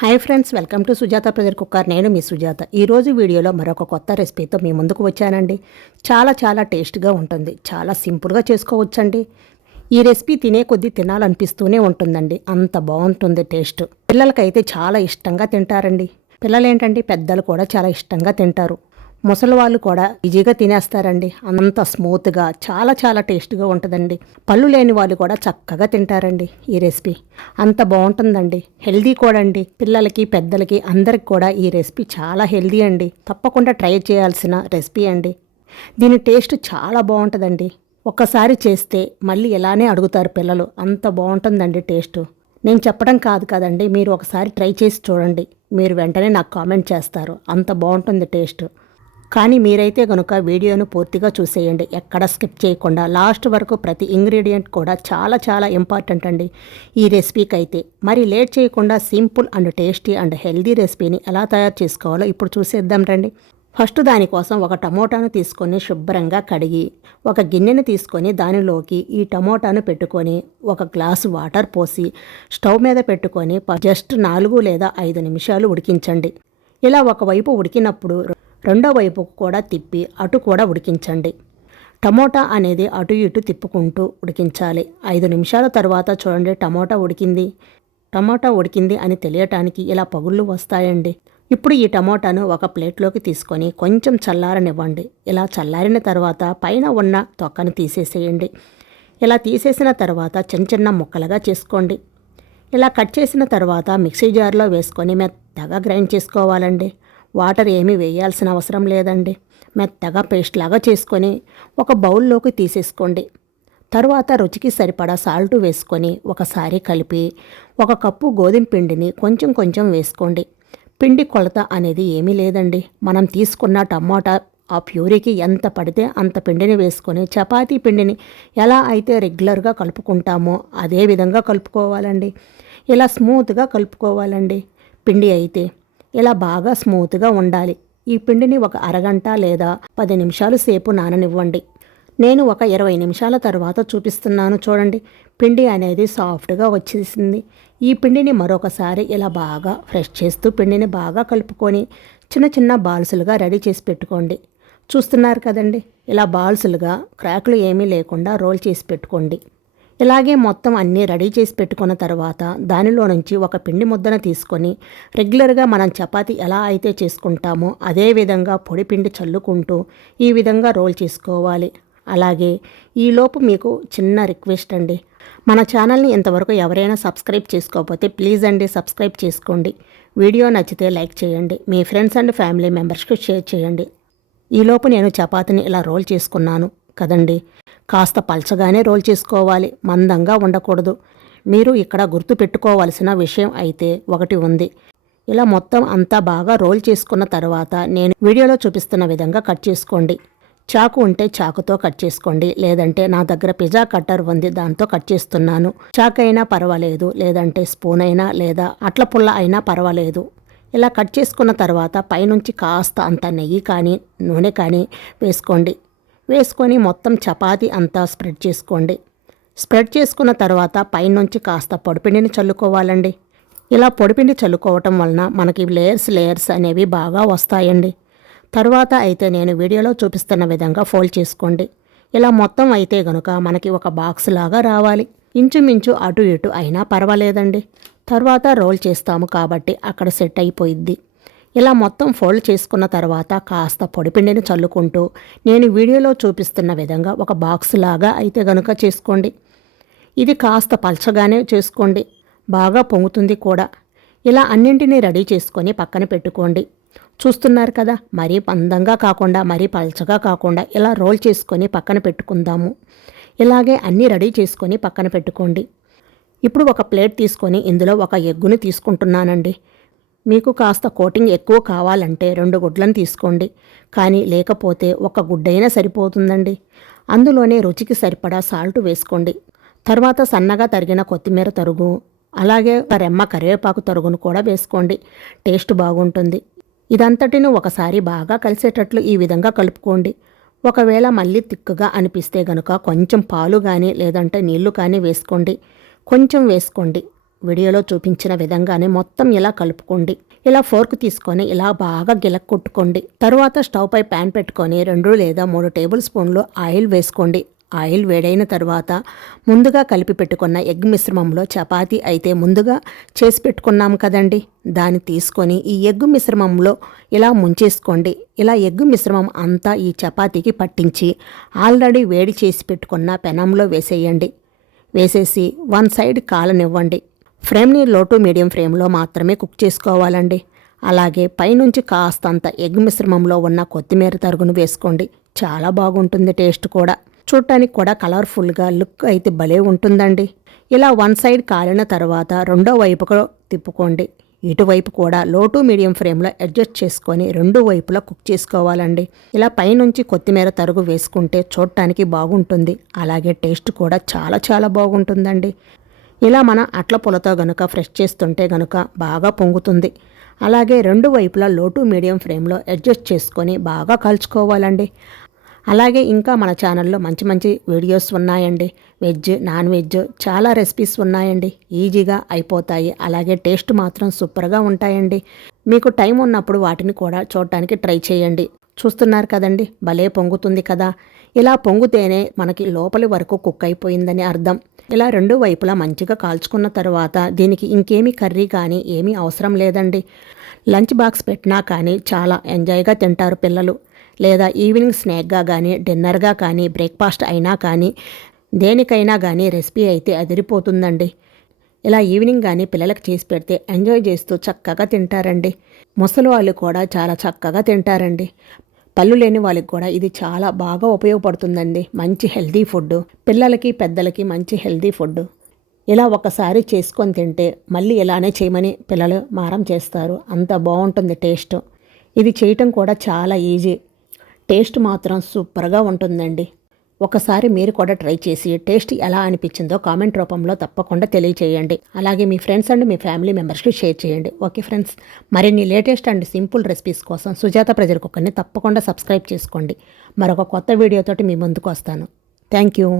Hi friends welcome to Sujatha pressure cooker నేను మీ సుజాత. ఈరోజు వీడియోలో మరొక కొత్త రెసిపీతో మీ ముందుకు వచ్చానండి. చాలా చాలా టేస్ట్గా ఉంటుంది. చాలా సింపుల్గా చేసుకోవచ్చండి. ఈ రెసిపీ తినే కొద్దీ తినాలనిపిస్తూనే ఉంటుందండి. అంత బాగుంటుంది టేస్ట్ పిల్లలకైతే చాలా ఇష్టంగా తింటారండి. పిల్లలు పెద్దలు కూడా చాలా ఇష్టంగా తింటారు. ముసలి వాళ్ళు కూడా ఈజీగా తినేస్తారండి. అంత స్మూత్గా చాలా చాలా టేస్ట్గా ఉంటుందండి. పళ్ళు లేని వాళ్ళు కూడా చక్కగా తింటారండి ఈ రెసిపీ. అంత బాగుంటుందండి. హెల్దీ కూడా అండి పిల్లలకి పెద్దలకి అందరికి కూడా ఈ రెసిపీ చాలా హెల్దీ అండి. తప్పకుండా ట్రై చేయాల్సిన రెసిపీ అండి. దీని టేస్ట్ చాలా బాగుంటుందండి. ఒక్కసారి చేస్తే మళ్ళీ ఇలానే అడుగుతారు పిల్లలు. అంత బాగుంటుందండి టేస్ట్. నేను చెప్పడం కాదు కదండి మీరు ఒకసారి ట్రై చేసి చూడండి. మీరు వెంటనే నాకు కామెంట్ చేస్తారు. అంత బాగుంటుంది టేస్ట్. కానీ మీరైతే కనుక వీడియోను పూర్తిగా చూసేయండి. ఎక్కడ స్కిప్ చేయకుండా లాస్ట్ వరకు ప్రతి ఇంగ్రీడియంట్ కూడా చాలా చాలా ఇంపార్టెంట్ అండి ఈ రెసిపీకి అయితే మరి లేట్ చేయకుండా simple and tasty and healthy రెసిపీని ఎలా తయారు చేసుకోవాలో ఇప్పుడు చూసేద్దాం రండి. ఫస్ట్ దానికోసం ఒక టమోటాను తీసుకొని శుభ్రంగా కడిగి ఒక గిన్నెను తీసుకొని దానిలోకి ఈ టమోటాను పెట్టుకొని ఒక గ్లాసు వాటర్ పోసి స్టవ్ మీద పెట్టుకొని జస్ట్ నాలుగు లేదా ఐదు నిమిషాలు ఉడికించండి. ఇలా ఒకవైపు ఉడికినప్పుడు రెండో వైపు కూడా తిప్పి అటు కూడా ఉడికించండి. టమోటా అనేది అటు ఇటు తిప్పుకుంటూ ఉడికించాలి. ఐదు నిమిషాల తర్వాత చూడండి టమోటా ఉడికింది. టమోటా ఉడికింది అని తెలియటానికి ఇలా పగుళ్ళు వస్తాయండి. ఇప్పుడు ఈ టమోటాను ఒక ప్లేట్లోకి తీసుకొని కొంచెం చల్లారనివ్వండి. ఇలా చల్లారిన తర్వాత పైన ఉన్న తొక్కను తీసేసేయండి. ఇలా తీసేసిన తర్వాత చిన్న చిన్న ముక్కలుగా చేసుకోండి. ఇలా కట్ చేసిన తర్వాత మిక్సీ జార్లో వేసుకొని మెత్తగా గ్రైండ్ చేసుకోవాలండి. వాటర్ ఏమీ వేయాల్సిన అవసరం లేదండి. మెత్తగా పేస్ట్ లాగా చేసుకొని ఒక బౌల్లోకి తీసేసుకోండి. తరువాత రుచికి సరిపడా సాల్ట్ వేసుకొని ఒకసారి కలిపి ఒక కప్పు గోధుమ పిండిని కొంచెం కొంచెం వేసుకోండి. పిండి కొలత అనేది ఏమీ లేదండి. మనం తీసుకున్న టమాటా ఆ ప్యూరీకి ఎంత పడితే అంత పిండిని వేసుకొని చపాతీ పిండిని ఎలా అయితే రెగ్యులర్గా కలుపుకుంటామో అదే విధంగా కలుపుకోవాలండి. ఇలా స్మూత్గా కలుపుకోవాలండి. పిండి అయితే ఇలా బాగా స్మూత్గా ఉండాలి. ఈ పిండిని ఒక అరగంట లేదా పది నిమిషాలు సేపు నాననివ్వండి. నేను ఒక ఇరవై నిమిషాల తర్వాత చూపిస్తున్నాను చూడండి. పిండి అనేది సాఫ్ట్గా వచ్చేసింది. ఈ పిండిని మరొకసారి ఇలా బాగా ఫ్రెష్ చేస్తూ పిండిని బాగా కలుపుకొని చిన్న చిన్న బాల్సులుగా రెడీ చేసి పెట్టుకోండి. చూస్తున్నారు కదండి? ఇలా బాల్సులుగా క్రాకులు ఏమీ లేకుండా రోల్ చేసి పెట్టుకోండి. ఇలాగే మొత్తం అన్నీ రెడీ చేసి పెట్టుకున్న తర్వాత దానిలో నుంచి ఒక పిండి ముద్దను తీసుకొని రెగ్యులర్గా మనం చపాతి ఎలా అయితే చేసుకుంటామో అదే విధంగా పొడి పిండి చల్లుకుంటూ ఈ విధంగా రోల్ చేసుకోవాలి. అలాగే ఈలోపు మీకు చిన్న రిక్వెస్ట్ అండి. మన ఛానల్ని ఇంతవరకు ఎవరైనా సబ్స్క్రైబ్ చేసుకోకపోతే ప్లీజ్ అండి సబ్స్క్రైబ్ చేసుకోండి. వీడియో నచ్చితే లైక్ చేయండి. మీ ఫ్రెండ్స్ అండ్ ఫ్యామిలీ మెంబర్స్కి షేర్ చేయండి. ఈలోపు నేను చపాతీని ఇలా రోల్ చేసుకున్నాను. కదండి. కాస్త పల్చగానే రోల్ చేసుకోవాలి. మందంగా ఉండకూడదు. మీరు ఇక్కడ గుర్తు పెట్టుకోవాల్సిన విషయం అయితే ఒకటి ఉంది. ఇలా మొత్తం అంతా బాగా రోల్ చేసుకున్న తర్వాత నేను వీడియోలో చూపిస్తున్న విధంగా కట్ చేసుకోండి. చాకు ఉంటే చాకుతో కట్ చేసుకోండి. లేదంటే నా దగ్గర పిజ్జా కట్టర్ ఉంది దాంతో కట్ చేస్తున్నాను. చాకు అయినా పర్వాలేదు. లేదంటే స్పూన్ అయినా లేదా అట్ల పుల్ల అయినా పర్వాలేదు. ఇలా కట్ చేసుకున్న తర్వాత పైనుంచి కాస్త అంత నెయ్యి కానీ నూనె కానీ వేసుకోండి. వేసుకొని మొత్తం చపాతీ అంతా స్ప్రెడ్ చేసుకోండి. స్ప్రెడ్ చేసుకున్న తర్వాత పైనుంచి కాస్త పొడిపిండిని చల్లుకోవాలండి. ఇలా పొడిపిండి చల్లుకోవటం వలన మనకి లేయర్స్ లేయర్స్ అనేవి బాగా వస్తాయండి. తర్వాత అయితే నేను వీడియోలో చూపిస్తున్న విధంగా ఫోల్డ్ చేసుకోండి. ఇలా మొత్తం అయితే గనుక మనకి ఒక బాక్స్ లాగా రావాలి. ఇంచుమించు అటు ఇటు అయినా పర్వాలేదండి. తర్వాత రోల్ చేస్తాము కాబట్టి అక్కడ సెట్ అయిపోయిద్ది. ఇలా మొత్తం ఫోల్డ్ చేసుకున్న తర్వాత కాస్త పొడిపిండిని చల్లుకుంటూ నేను వీడియోలో చూపిస్తున్న విధంగా ఒక బాక్స్ లాగా అయితే గనుక చేసుకోండి. ఇది కాస్త పల్చగానే చేసుకోండి. బాగా పొంగుతుంది కూడా. ఇలా అన్నింటినీ రెడీ చేసుకొని పక్కన పెట్టుకోండి. చూస్తున్నారు కదా మరీ అందంగా కాకుండా మరీ పల్చగా కాకుండా ఇలా రోల్ చేసుకొని పక్కన పెట్టుకుందాము. ఇలాగే అన్నీ రెడీ చేసుకొని పక్కన పెట్టుకోండి. ఇప్పుడు ఒక ప్లేట్ తీసుకొని ఇందులో ఒక ఎగ్గుని తీసుకుంటున్నానండి. మీకు కాస్త కోటింగ్ ఎక్కువ కావాలంటే రెండు గుడ్లను తీసుకోండి. కానీ లేకపోతే ఒక గుడ్డైనా సరిపోతుందండి. అందులోనే రుచికి సరిపడా సాల్ట్ వేసుకోండి. తర్వాత సన్నగా తరిగిన కొత్తిమీర తరుగు అలాగే ఒక రెమ్మ కరివేపాకు తరుగును కూడా వేసుకోండి. టేస్ట్ బాగుంటుంది. ఇదంతటిని ఒకసారి బాగా కలిసేటట్లు ఈ విధంగా కలుపుకోండి. ఒకవేళ మళ్ళీ తిక్కుగా అనిపిస్తే గనుక కొంచెం పాలు కానీ లేదంటే నీళ్ళు కానీ వేసుకోండి. కొంచెం వేసుకోండి. వీడియోలో చూపించిన విధంగానే మొత్తం ఇలా కలుపుకోండి. ఇలా ఫోర్క్ తీసుకొని ఇలా బాగా గిలక్ కొట్టుకోండి తరువాత స్టవ్ పై ప్యాన్ పెట్టుకొని రెండు లేదా మూడు టేబుల్ స్పూన్లు ఆయిల్ వేసుకోండి. ఆయిల్ వేడైన తర్వాత ముందుగా కలిపి పెట్టుకున్న ఎగ్ మిశ్రమంలో చపాతీ అయితే ముందుగా చేసి పెట్టుకున్నాం కదండి. దాన్ని తీసుకొని ఈ ఎగ్ మిశ్రమంలో ఇలా ముంచేసుకోండి. ఇలా ఎగ్ మిశ్రమం అంతా ఈ చపాతీకి పట్టించి ఆల్రెడీ వేడి చేసి పెట్టుకున్న పెనంలో వేసేయండి. వేసేసి వన్ సైడ్ కాలనివ్వండి. ఫ్రేమ్ని లో టు మీడియం ఫ్రేమ్లో మాత్రమే కుక్ చేసుకోవాలండి. అలాగే పైనుంచి కాస్తంత ఎగ్ మిశ్రమంలో ఉన్న కొత్తిమీర తరుగును వేసుకోండి. చాలా బాగుంటుంది టేస్ట్ కూడా. చూడటానికి కూడా కలర్ఫుల్గా లుక్ అయితే భలే ఉంటుందండి. ఇలా వన్ సైడ్ కాలిన తర్వాత రెండో వైపుకు తిప్పుకోండి. ఇటువైపు కూడా లో టు మీడియం ఫ్లేమ్లో అడ్జస్ట్ చేసుకొని రెండు వైపులా కుక్ చేసుకోవాలండి. ఇలా పైనుంచి కొత్తిమీర తరుగు వేసుకుంటే చూడటానికి బాగుంటుంది. అలాగే టేస్ట్ కూడా చాలా చాలా బాగుంటుందండి. ఇలా మన అట్ల పొలతో గనుక ఫ్రెష్ చేస్తుంటే గనుక బాగా పొంగుతుంది. అలాగే రెండు వైపులా లోటు మీడియం ఫ్లేమ్లో అడ్జస్ట్ చేసుకొని బాగా కలుచుకోవాలండి. అలాగే ఇంకా మన ఛానల్లో మంచి మంచి వీడియోస్ ఉన్నాయండి. వెజ్ నాన్ వెజ్ చాలా రెసిపీస్ ఉన్నాయండి. ఈజీగా అయిపోతాయి. అలాగే టేస్ట్ మాత్రం సూపర్గా ఉంటాయండి. మీకు టైం ఉన్నప్పుడు వాటిని కూడా చూడటానికి ట్రై చేయండి. చూస్తున్నారు కదండి? భలే పొంగుతుంది కదా. ఇలా పొంగుతేనే మనకి లోపలి వరకు కుక్ అయిపోయిందని అర్థం. ఇలా రెండు వైపులా మంచిగా కాల్చుకున్న తర్వాత దీనికి ఇంకేమి కర్రీ కానీ ఏమీ అవసరం లేదండి. లంచ్ బాక్స్ పెట్టినా కానీ చాలా ఎంజాయ్గా తింటారు పిల్లలు. లేదా ఈవినింగ్ స్నాక్గా కానీ డిన్నర్గా కానీ బ్రేక్ఫాస్ట్ అయినా కానీ దేనికైనా కానీ రెసిపీ అయితే అదిరిపోతుందండి. ఇలా ఈవినింగ్ కానీ పిల్లలకు చేసి పెడితే ఎంజాయ్ చేస్తూ చక్కగా తింటారండి. ముసలి వాళ్ళు కూడా చాలా చక్కగా తింటారండి. పళ్ళు లేని వాళ్ళకి కూడా ఇది చాలా బాగా ఉపయోగపడుతుందండి. మంచి హెల్తీ ఫుడ్. పిల్లలకి పెద్దలకి మంచి హెల్తీ ఫుడ్. ఇలా ఒకసారి చేసుకొని తింటే మళ్ళీ ఇలానే చేయమని పిల్లలు మారం చేస్తారు. అంత బాగుంటుంది టేస్ట్. ఇది చేయటం కూడా చాలా ఈజీ. టేస్ట్ మాత్రం సూపర్గా ఉంటుందండి. ఒకసారి మీరు కూడా ట్రై చేసి టేస్ట్ ఎలా అనిపించిందో కామెంట్ రూపంలో తప్పకుండా తెలియచేయండి. అలాగే మీ ఫ్రెండ్స్ అండ్ మీ ఫ్యామిలీ మెంబర్స్కి షేర్ చేయండి. Okay friends? మరిన్ని లేటెస్ట్ అండ్ సింపుల్ రెసిపీస్ కోసం సుజాత ప్రజల కుక్కర్ని తప్పకుండా సబ్స్క్రైబ్ చేసుకోండి. మరొక కొత్త వీడియోతోటి మీ ముందుకు వస్తాను. Thank you